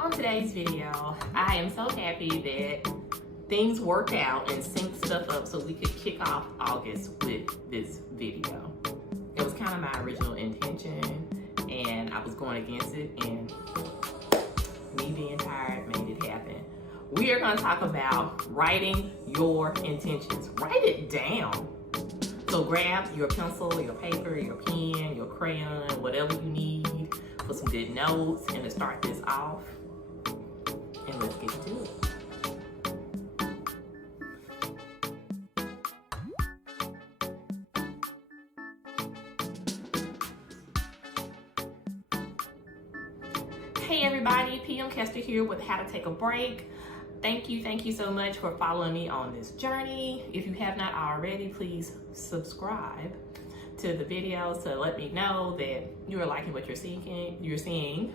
On today's video, I am so happy that things worked out and synced stuff up so we could kick off August with this video. It was kind of my original intention and I was going against it, and me being tired made it happen. We are going to talk about writing your intentions. Write it down. So grab your pencil, your paper, your pen, your crayon, whatever you need for some good notes and to start this off. And let's get into it. Hey everybody, PM Kester here with How to Take a Break. Thank you so much for following me on this journey. If you have not already, please subscribe to the videos to let me know that you are liking what you're seeing.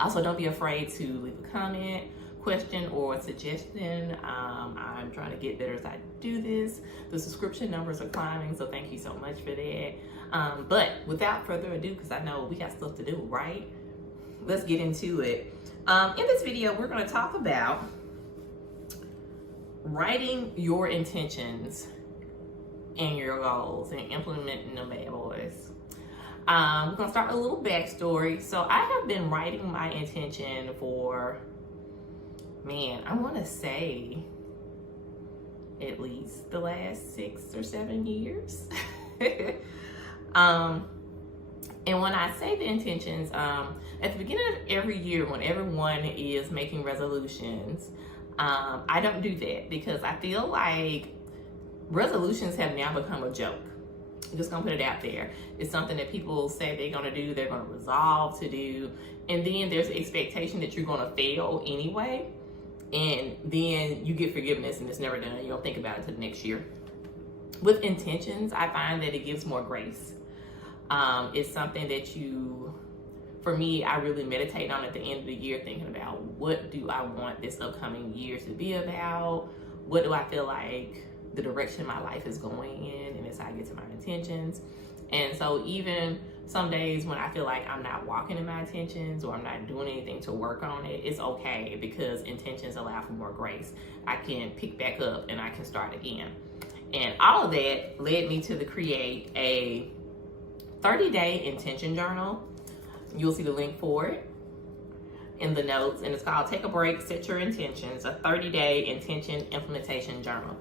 Also, don't be afraid to leave a comment, question, or suggestion. I'm trying to get better as I do this. The subscription numbers are climbing, so thank you so much for that. But without further ado, because I know we got stuff to do, right? Let's get into it. In this video, we're going to talk about writing your intentions and your goals and implementing them, bad boys. We're going to start with a little backstory. So I have been writing my intention for, I want to say at least the last 6 or 7 years. And when I say the intentions, at the beginning of every year, when everyone is making resolutions, I don't do that because I feel like resolutions have now become a joke. I'm just gonna put it out there. It's something that people say they're gonna do, they're gonna resolve to do, and then there's an expectation that you're gonna fail anyway, and then you get forgiveness and it's never done. You don't think about it until the next year. With intentions, I find that it gives more grace. It's something that for me, I really meditate on at the end of the year, thinking about what do I want this upcoming year to be about? What do I feel like the direction my life is going in? And it's how I get to my intentions. And so even some days when I feel like I'm not walking in my intentions or I'm not doing anything to work on it, it's okay because intentions allow for more grace. I can pick back up and I can start again. And all of that led me to create a 30-day intention journal. You'll see the link for it in the notes, and it's called Take a Break, Set Your Intentions, a 30-day intention implementation journal.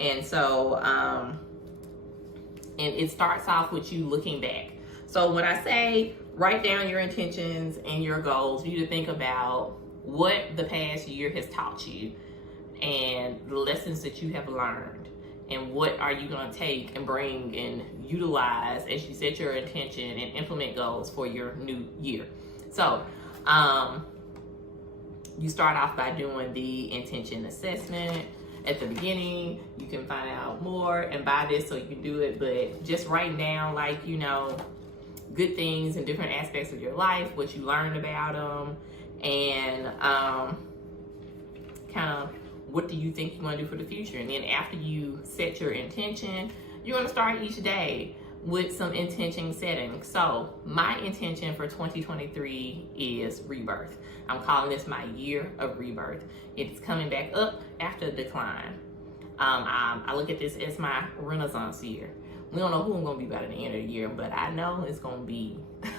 And so, and it starts off with you looking back. So when I say write down your intentions and your goals, you need to think about what the past year has taught you and the lessons that you have learned. And what are you going to take and bring and utilize as you set your intention and implement goals for your new year? So you start off by doing the intention assessment. At the beginning, you can find out more and buy this so you can do it, but just write down good things in different aspects of your life, what you learned about them, and kind of what do you think you want to do for the future? And then after you set your intention, you're going to start each day with some intention setting. So my intention for 2023 is rebirth. I'm calling this my year of rebirth. It's coming back up after a decline. I look at this as my renaissance year. We don't know who I'm going to be by the end of the year, but I know it's going to be,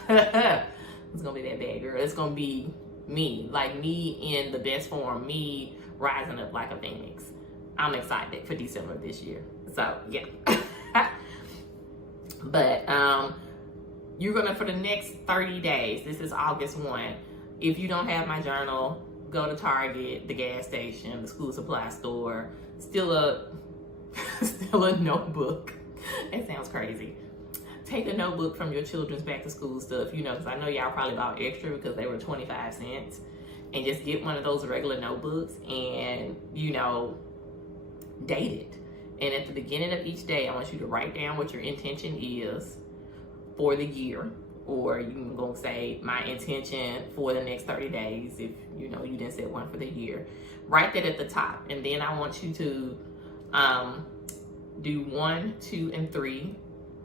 it's going to be that bad girl. It's going to be me, like me in the best form, me rising up like a phoenix. I'm excited for December this year. So yeah. But you're gonna, for the next 30 days, this is August 1. If you don't have my journal, go to Target, the gas station, the school supply store, still a notebook. It sounds crazy. Take a notebook from your children's back to school stuff, because I know y'all probably bought extra because they were 25 cents. And just get one of those regular notebooks and, date it. And at the beginning of each day, I want you to write down what your intention is for the year. Or you can go say my intention for the next 30 days if, you didn't set one for the year. Write that at the top. And then I want you to do 1, 2, and 3.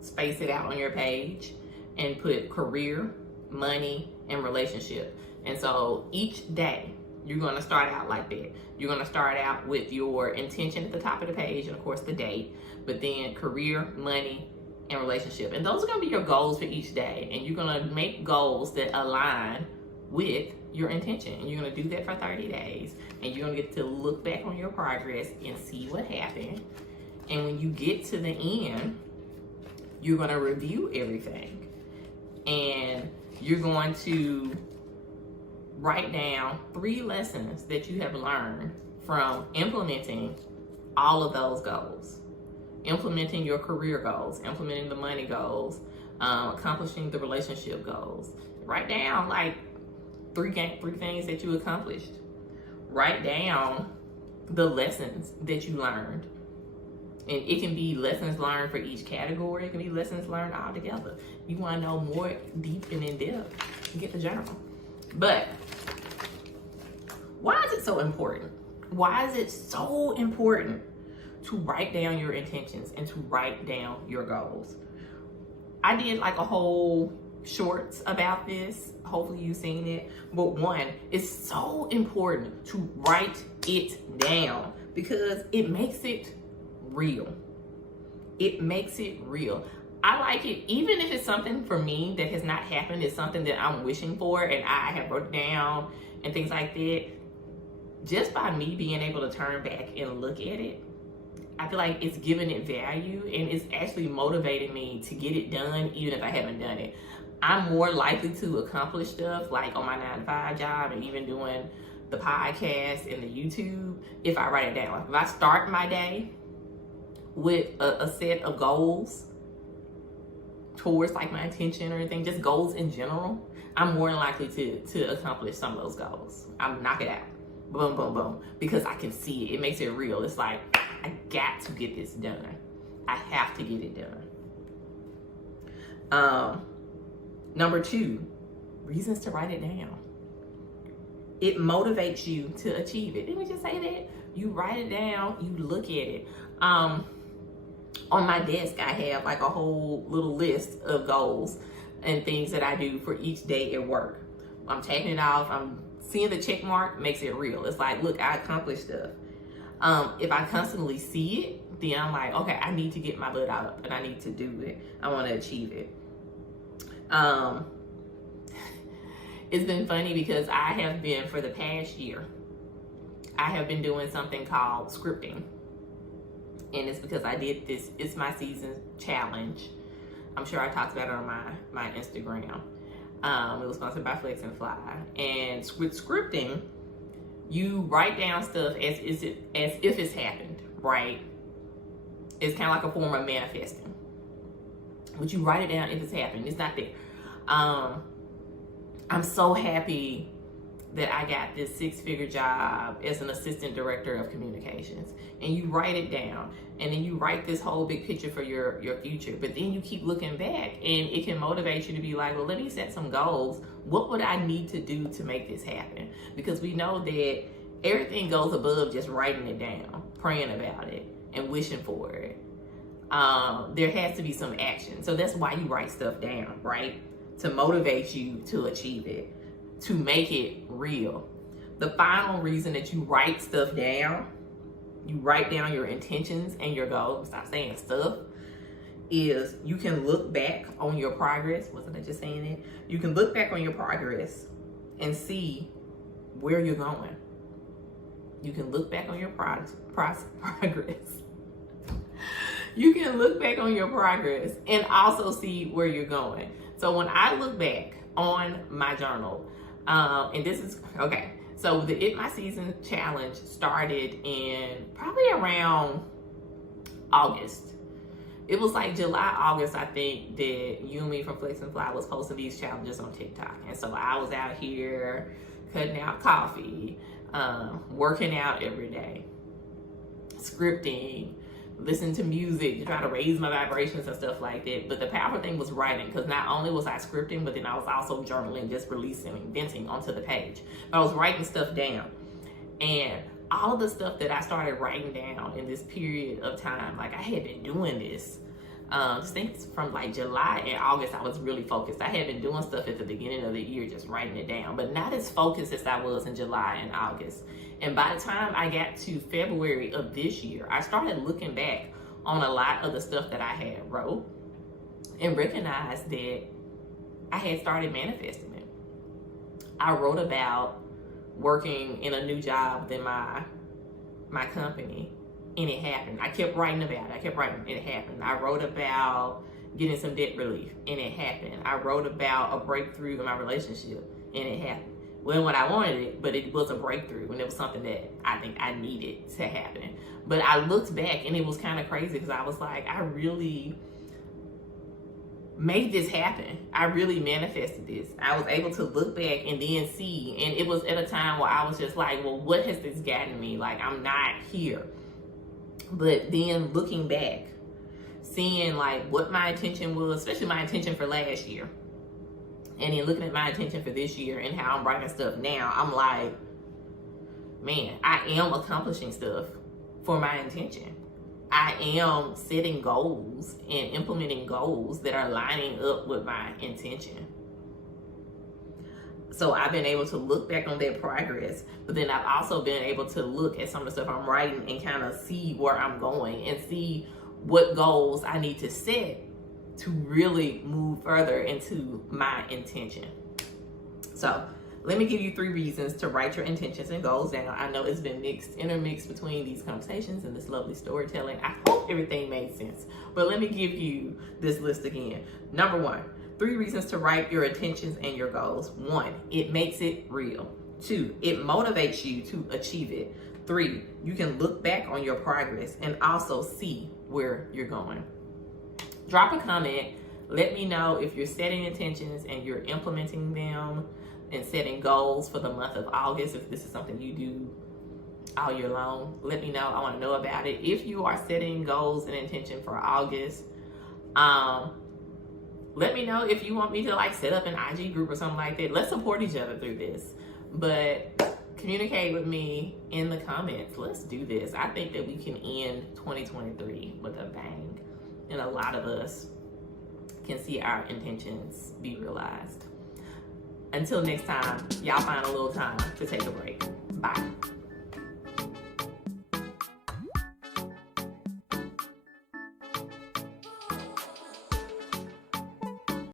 Space it out on your page and put career, money, and relationship. And so each day, you're going to start out like that. You're going to start out with your intention at the top of the page, and of course the date, but then career, money, and relationship. And those are going to be your goals for each day. And you're going to make goals that align with your intention. And you're going to do that for 30 days. And you're going to get to look back on your progress and see what happened. And when you get to the end, you're going to review everything. And you're going to write down 3 lessons that you have learned from implementing all of those goals. Implementing your career goals, implementing the money goals, accomplishing the relationship goals. Write down like 3 things that you accomplished. Write down the lessons that you learned. And it can be lessons learned for each category. It can be lessons learned all together. You want to know more deep and in depth, get the journal. But why is it so important? Why is it so important to write down your intentions and to write down your goals? I did like a whole shorts about this. Hopefully you've seen it. But one, it's so important to write it down because it makes it real. It makes it real. I like it, even if it's something for me that has not happened, it's something that I'm wishing for and I have wrote down and things like that. Just by me being able to turn back and look at it, I feel like it's giving it value and it's actually motivating me to get it done even if I haven't done it. I'm more likely to accomplish stuff like on my 9-to-5 job and even doing the podcast and the YouTube if I write it down. If I start my day with a set of goals towards like my intention or anything, just goals in general, I'm more than likely to accomplish some of those goals. I'm knock it out. Boom, boom, boom. Because I can see it. It makes it real. It's like, I got to get this done. I have to get it done. Number 2, reasons to write it down. It motivates you to achieve it. Didn't we just say that? You write it down, you look at it. On my desk, I have like a whole little list of goals and things that I do for each day at work. I'm taking it off. I'm seeing the check mark makes it real. It's like, look, I accomplished stuff. If I constantly see it, then I'm like, okay, I need to get my butt out and I need to do it. I want to achieve it. It's been funny because I have been, for the past year, I have been doing something called scripting. And it's because I did this It's My Season challenge. I'm sure I talked about it on my Instagram. It was sponsored by Flex and Fly. And with scripting, you write down stuff as if it's happened, right? It's kind of like a form of manifesting. But you write it down if it's happened. It's not there. I'm so happy that I got this 6-figure job as an assistant director of communications. And you write it down, and then you write this whole big picture for your future. But then you keep looking back, and it can motivate you to be like, well, let me set some goals. What would I need to do to make this happen? Because we know that everything goes above just writing it down, praying about it, and wishing for it. There has to be some action. So that's why you write stuff down, right? To motivate you to achieve it, to make it real. The final reason that you write stuff down, you write down your intentions and your goals, stop saying stuff, is you can look back on your progress. Wasn't I just saying it? You can look back on your progress and see where you're going. You can look back on your progress. You can look back on your progress and also see where you're going. So when I look back on my journal, and this is, okay, so the It's My Season challenge started in probably around August. It was like July, August, I think, that Yumi from Flex and Fly was posting these challenges on TikTok. And so I was out here cutting out coffee, working out every day, scripting, listening to music, trying to raise my vibrations and stuff like that. But the powerful thing was writing, because not only was I scripting, but then I was also journaling, just releasing, venting onto the page. But I was writing stuff down. And all of the stuff that I started writing down in this period of time, like I had been doing this Just think from like July and August, I was really focused. I had been doing stuff at the beginning of the year, just writing it down, but not as focused as I was in July and August. And by the time I got to February of this year, I started looking back on a lot of the stuff that I had wrote and recognized that I had started manifesting it. I wrote about working in a new job within my company, and it happened. I kept writing about it. I kept writing, it happened. I wrote about getting some debt relief, and it happened. I wrote about a breakthrough in my relationship, and it happened. Wasn't what I wanted it, but it was a breakthrough, and it was something that I think I needed to happen. But I looked back, and it was kind of crazy because I was like, I really made this happen. I really manifested this. I was able to look back and then see, and it was at a time where I was just like, well, what has this gotten me? Like, I'm not here. But then looking back, seeing like what my intention was, especially my intention for last year, and then looking at my intention for this year and how I'm writing stuff now, I'm like, man, I am accomplishing stuff for my intention. I am setting goals and implementing goals that are lining up with my intention. So I've been able to look back on that progress, but then I've also been able to look at some of the stuff I'm writing and kind of see where I'm going and see what goals I need to set to really move further into my intention. So let me give you 3 reasons to write your intentions and goals down. I know it's been intermixed between these conversations and this lovely storytelling. I hope everything made sense, but let me give you this list again. Number 1, 3 reasons to write your intentions and your goals. 1, it makes it real. 2, it motivates you to achieve it. 3, you can look back on your progress and also see where you're going. Drop a comment. Let me know if you're setting intentions and you're implementing them and setting goals for the month of August. If this is something you do all year long, let me know. I want to know about it. If you are setting goals and intention for August, let me know if you want me to like set up an IG group or something like that. Let's support each other through this. But communicate with me in the comments. Let's do this. I think that we can end 2023 with a bang, and a lot of us can see our intentions be realized. Until next time, y'all find a little time to take a break.